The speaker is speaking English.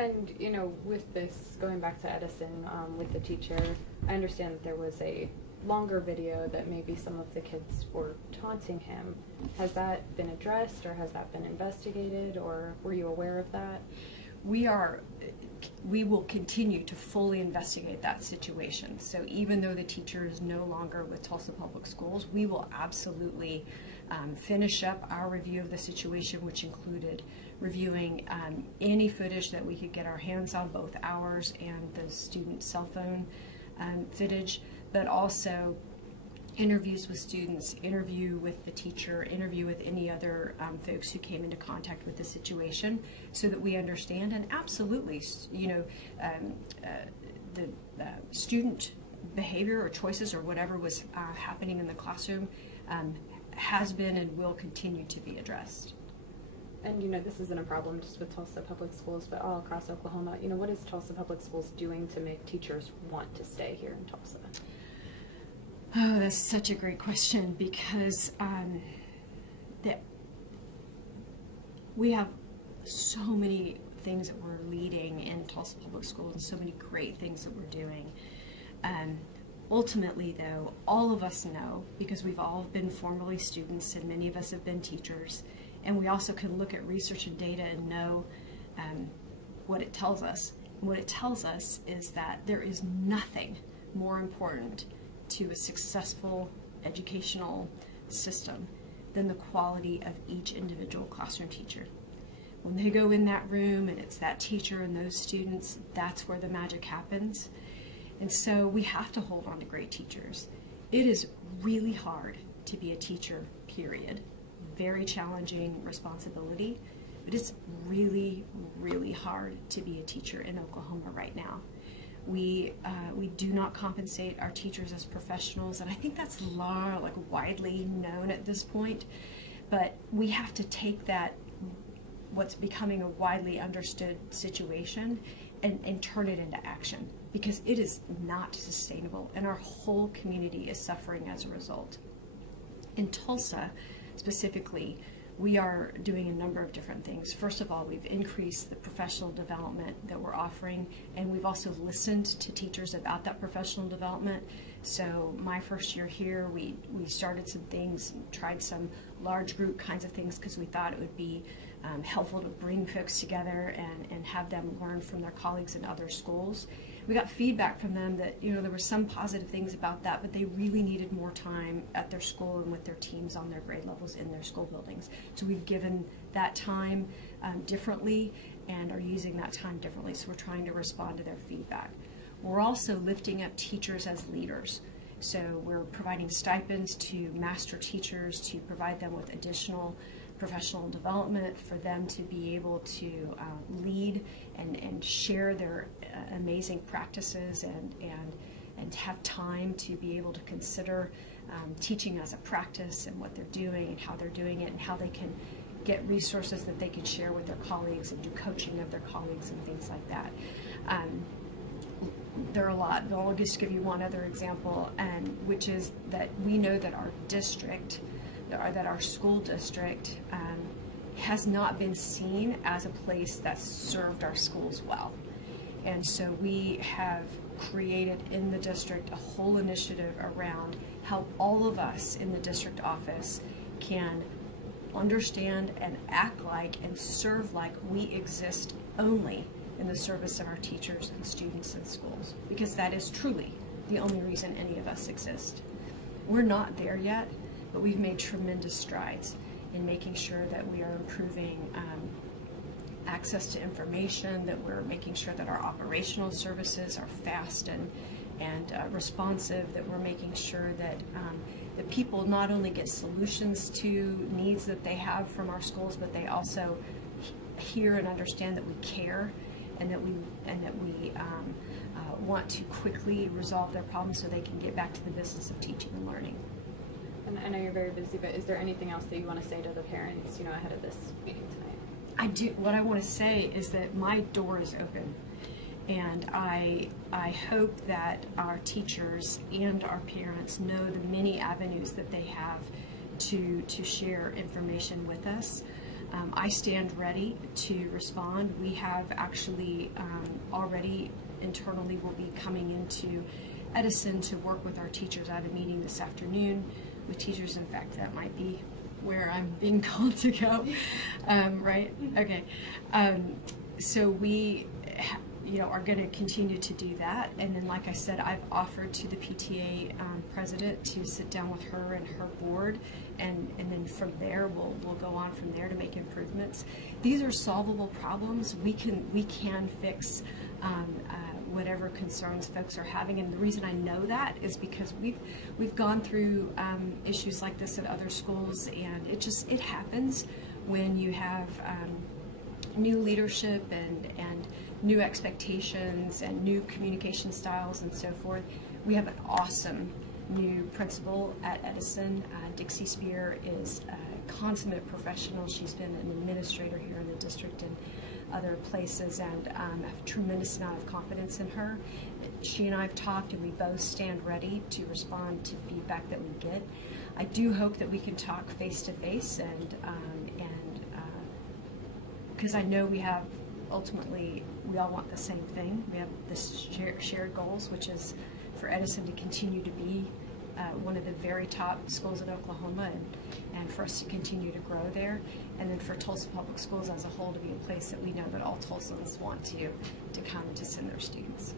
And, you know, with this, going back to Edison, with the teacher, I understand that there was a longer video that maybe some of the kids were taunting him. Has that been addressed, or has that been investigated, or were you aware of that? We will continue to fully investigate that situation. So even though the teacher is no longer with Tulsa Public Schools, we will absolutely finish up our review of the situation, which included reviewing any footage that we could get our hands on, both ours and the student cell phone footage, but also interviews with students, interview with the teacher, interview with any other folks who came into contact with the situation, so that we understand. And absolutely, you know, the student behavior or choices or whatever was happening in the classroom has been and will continue to be addressed. And, you know, this isn't a problem just with Tulsa Public Schools, but all across Oklahoma. You know, what is Tulsa Public Schools doing to make teachers want to stay here in Tulsa? Oh, that's such a great question, because we have so many things that we're leading in Tulsa Public Schools and so many great things that we're doing. Ultimately, though, all of us know, because we've all been formerly students and many of us have been teachers, and we also can look at research and data and know what it tells us. And what it tells us is that there is nothing more important to a successful educational system than the quality of each individual classroom teacher. When they go in that room and it's that teacher and those students, that's where the magic happens. And so we have to hold on to great teachers. It is really hard to be a teacher, period. Very challenging responsibility, but it's really, really hard to be a teacher in Oklahoma right now. We do not compensate our teachers as professionals, and I think that's like widely known at this point. But we have to take that, what's becoming a widely understood situation, and turn it into action, because it is not sustainable, and our whole community is suffering as a result. In Tulsa, specifically, we are doing a number of different things. First of all, we've increased the professional development that we're offering, and we've also listened to teachers about that professional development. So my first year here, we started some things, tried some large group kinds of things, because we thought it would be helpful to bring folks together and have them learn from their colleagues in other schools. We got feedback from them that, you know, there were some positive things about that, but they really needed more time at their school and with their teams on their grade levels in their school buildings. So we've given that time differently and are using that time differently. So we're trying to respond to their feedback. We're also lifting up teachers as leaders. So we're providing stipends to master teachers to provide them with additional professional development for them to be able to lead and share their amazing practices and have time to be able to consider teaching as a practice and what they're doing and how they're doing it and how they can get resources that they can share with their colleagues and do coaching of their colleagues and things like that. There are a lot, but I'll just give you one other example, which is that we know that our district, that our school district has not been seen as a place that served our schools well. And so we have created in the district a whole initiative around how all of us in the district office can understand and act like and serve like we exist only in the service of our teachers and students in schools, because that is truly the only reason any of us exist. We're not there yet, but we've made tremendous strides in making sure that we are improving access to information, that we're making sure that our operational services are fast and responsive, that we're making sure that that people not only get solutions to needs that they have from our schools, but they also hear and understand that we care and that we want to quickly resolve their problems so they can get back to the business of teaching and learning. And I know you're very busy, but is there anything else that you want to say to the parents, you know, ahead of this meeting tonight? I do. What I want to say is that my door is open, and I hope that our teachers and our parents know the many avenues that they have to share information with us. I stand ready to respond. We have actually already internally will be coming into Edison to work with our teachers. I have a meeting this afternoon with teachers. In fact, that might be where I'm being called to go, right? Okay. So we are going to continue to do that. And then, like I said, I've offered to the PTA president to sit down with her and her board, and then from there we'll go on from there to make improvements. These are solvable problems. We can fix whatever concerns folks are having, and the reason I know that is because we've gone through issues like this at other schools, and it happens when you have new leadership and new expectations and new communication styles and so forth. We have an awesome new principal at Edison. Dixie Spear is a consummate professional. She's been an administrator here in the district and other places, and I have a tremendous amount of confidence in her. She and I have talked, and we both stand ready to respond to feedback that we get. I do hope that we can talk face to face, and because I know ultimately we all want the same thing. We have this shared goals, which is for Edison to continue to be one of the very top schools in Oklahoma, and for us to continue to grow there, and then for Tulsa Public Schools as a whole to be a place that we know that all Tulsans want to come to send their students.